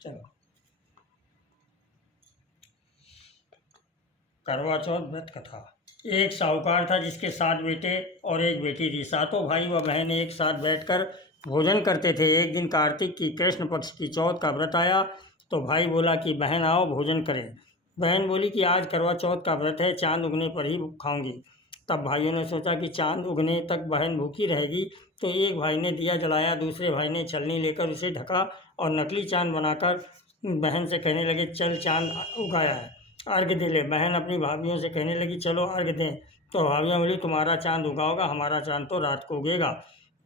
चलो, करवा चौथ व्रत कथा। एक साहूकार था जिसके 7 बेटे और एक बेटी थी। सातों भाई व बहन एक साथ बैठकर भोजन करते थे। एक दिन कार्तिक की कृष्ण पक्ष की चौथ का व्रत आया तो भाई बोला कि बहन आओ भोजन करें। बहन बोली कि आज करवा चौथ का व्रत है, चांद उगने पर ही खाऊंगी। तब भाइयों ने सोचा कि चांद उगने तक बहन भूखी रहेगी, तो एक भाई ने दिया जलाया, दूसरे भाई ने छलनी लेकर उसे ढका और नकली चांद बनाकर बहन से कहने लगे, चल चांद उगाया है, अर्घ दे ले। बहन अपनी भाभियों से कहने लगी, चलो अर्घ दें। तो भाभियाँ बोली, तुम्हारा चांद उगा होगा, हमारा चांद तो रात को उगेगा।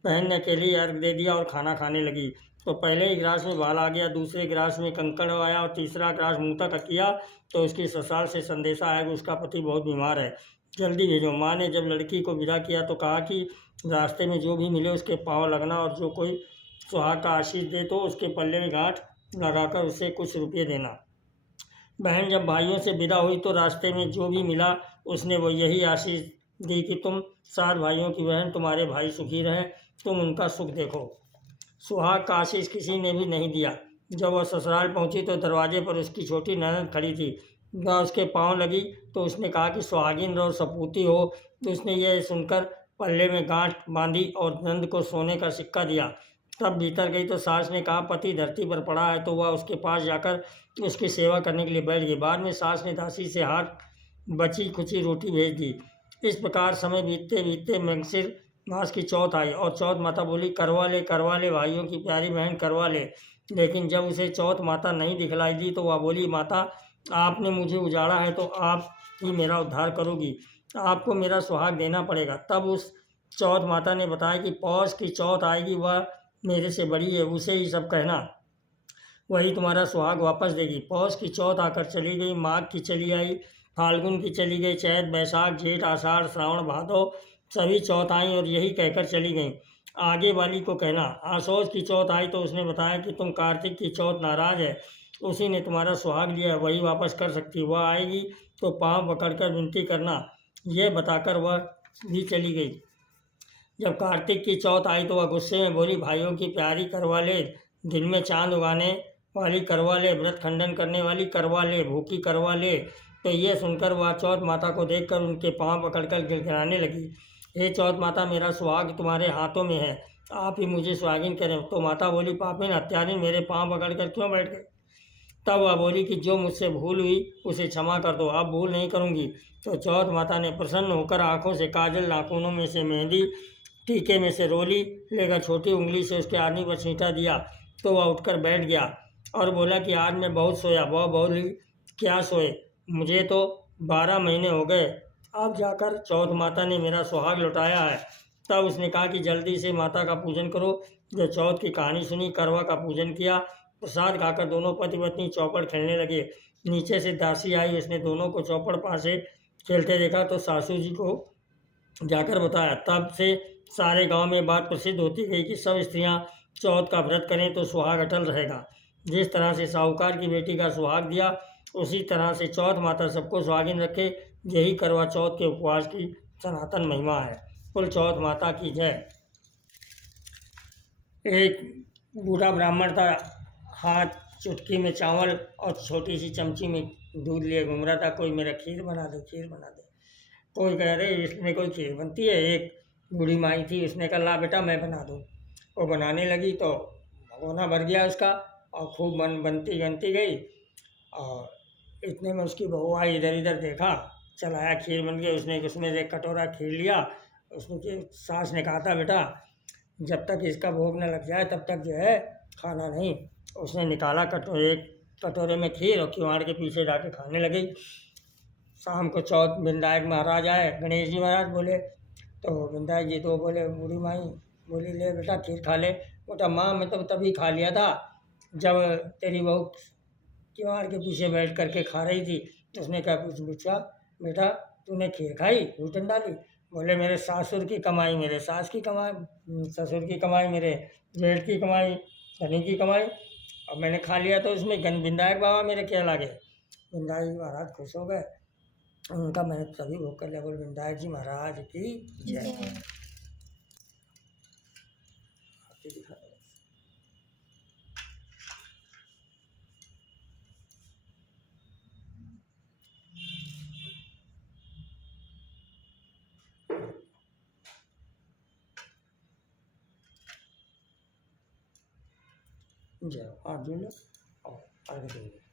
बहन ने अकेली अर्घ दे दिया और खाना खाने लगी। तो पहले ही गिलास में बाल आ गया, दूसरे गिलास में कंकड़ आया और तीसरा गिलास मुँह तक किया तो उसकी ससुराल से संदेशा आया कि उसका पति बहुत बीमार है, जल्दी भेजो। माँ ने जब लड़की को विदा किया तो कहा कि रास्ते में जो भी मिले उसके पाँव लगना और जो कोई सुहाग का आशीष दे तो उसके पल्ले में गांठ लगाकर उसे कुछ रुपये देना। बहन जब भाइयों से विदा हुई तो रास्ते में जो भी मिला उसने वो यही आशीष दी कि तुम 7 भाइयों की बहन, तुम्हारे भाई सुखी रहें, तुम उनका सुख देखो। सुहाग का आशीष किसी ने भी नहीं दिया। जब वह ससुराल पहुंची तो दरवाजे पर उसकी छोटी ननद खड़ी थी। वह उसके पांव लगी तो उसने कहा कि सुहागिन और सपूती हो। तो उसने यह सुनकर पल्ले में गांठ बांधी और नंद को सोने का सिक्का दिया। तब भीतर गई तो सास ने कहा, पति धरती पर पड़ा है। तो वह उसके पास जाकर उसकी सेवा करने के लिए बैठ गई। बाद में सास ने दासी से हाथ बची खुची रोटी भेज दी। इस प्रकार समय बीतते बीतते मंगसिर मास की चौथ आई और चौथ माता बोली, करवा ले भाइयों की प्यारी बहन, करवा ले। लेकिन जब उसे चौथ माता नहीं दिखलाई दी तो वह बोली, माता आपने मुझे उजाड़ा है तो आप ही मेरा उद्धार करोगी, आपको मेरा सुहाग देना पड़ेगा। तब उस चौथ माता ने बताया कि पौष की चौथ आएगी, वह मेरे से बड़ी है, उसे ही सब कहना, वही तुम्हारा सुहाग वापस देगी। पौष की चौथ आकर चली गई, माघ की चली आई, फाल्गुन की चली गई, चैत बैसाख जेठ आषाढ़ श्रावण भादव सभी चौथ आई और यही कहकर चली गई। आगे वाली को कहना। आसौज की चौथ आई तो उसने बताया कि तुम कार्तिक की चौथ नाराज है, उसी ने तुम्हारा सुहाग लिया है, वही वापस कर सकती, वह आएगी तो पाँव पकड़कर विनती करना। यह बताकर वह भी चली गई। जब कार्तिक की चौथ आई तो वह गुस्से में बोली, भाइयों की प्यारी करवा ले, दिन में चांद उगाने वाली करवा ले, व्रत खंडन करने वाली करवा ले, भूखी करवा ले। तो यह सुनकर वह चौथ माता को देखकर उनके पांव पकड़कर गिड़गिड़ाने लगी। हे चौथ माता, मेरा सुहाग तुम्हारे हाथों में है, आप ही मुझे सुहागिन करें। तो माता बोली, पापिन हत्यारिन, मेरे पाँव पकड़कर क्यों बैठ गए? तब वह बोली कि जो मुझसे भूल हुई उसे क्षमा कर दो, अब भूल नहीं करूंगी। तो चौथ माता ने प्रसन्न होकर आंखों से काजल, नाखूनों में से मेहंदी, टीके में से रोली लेकर छोटी उंगली से उसके आदमी पर छींटा दिया। तो वह उठकर बैठ गया और बोला कि आज मैं बहुत सोया। वह बोली, क्या सोए, मुझे तो 12 महीने हो गए, अब जाकर चौथ माता ने मेरा सुहाग लौटाया है। तब उसने कहा कि जल्दी से माता का पूजन करो। जो चौथ की कहानी सुनी, करवा का पूजन किया, प्रसाद खाकर दोनों पति पत्नी चौपड़ खेलने लगे। नीचे से दासी आई, उसने दोनों को चौपड़ पास से खेलते देखा तो सासू जी को जाकर बताया। तब से सारे गांव में बात प्रसिद्ध होती गई कि सब स्त्रियां चौथ का व्रत करें तो सुहाग अटल रहेगा। जिस तरह से साहूकार की बेटी का सुहाग दिया, उसी तरह से चौथ माता सबको सुहागिन रखे। यही करवा चौथ के उपवास की सनातन महिमा है। कुल चौथ माता की जय। एक बूढ़ा ब्राह्मण था, हाथ चुटकी में चावल और छोटी सी चमची में दूध लिए घूम रहा था। कोई मेरा खीर बना दे, खीर बना दे। कोई कह रहे इसमें कोई खीर बनती है। एक बूढ़ी माई थी, उसने कहा, ला बेटा मैं बना दूँ। वो बनाने लगी तो भगोना भर गया उसका और खूब बनती बनती गई। और इतने में उसकी बहू आई, इधर इधर देखा, चलाया खीर बन गई। उसने उसमें से एक कटोरा खीर लिया। उसने सास ने कहा था, बेटा जब तक इसका भोग न लग जाए तब तक जो है खाना नहीं। उसने निकाला एक कटोरे में खीर और किवाड़ के पीछे जाके खाने लगी। शाम को चौथ विनायक महाराज आए, गणेश जी महाराज बोले, तो विनायक जी तो बोले, बूढ़ी माई बोली, ले बेटा खीर खा ले। बोला, माँ मैं तो तभी खा लिया था जब तेरी बहू किवाड़ के पीछे बैठ करके खा रही थी। तो उसने कहा, पूछा बेटा तूने खीर खाई, घूटन डाली? बोले, मेरे सासुर की कमाई, मेरे सास की कमाई, ससुर की कमाई, मेरे जेठ की कमाई, शनि की कमाई, और मैंने खा लिया तो उसमें विनायक बाबा मेरे क्या लागे। विनायक जी महाराज खुश हो गए, उनका मैंने सभी भोग कर लिया। बोले, विनायक जी महाराज की जय। जाओ हाथ धो लो और आगे देंगे।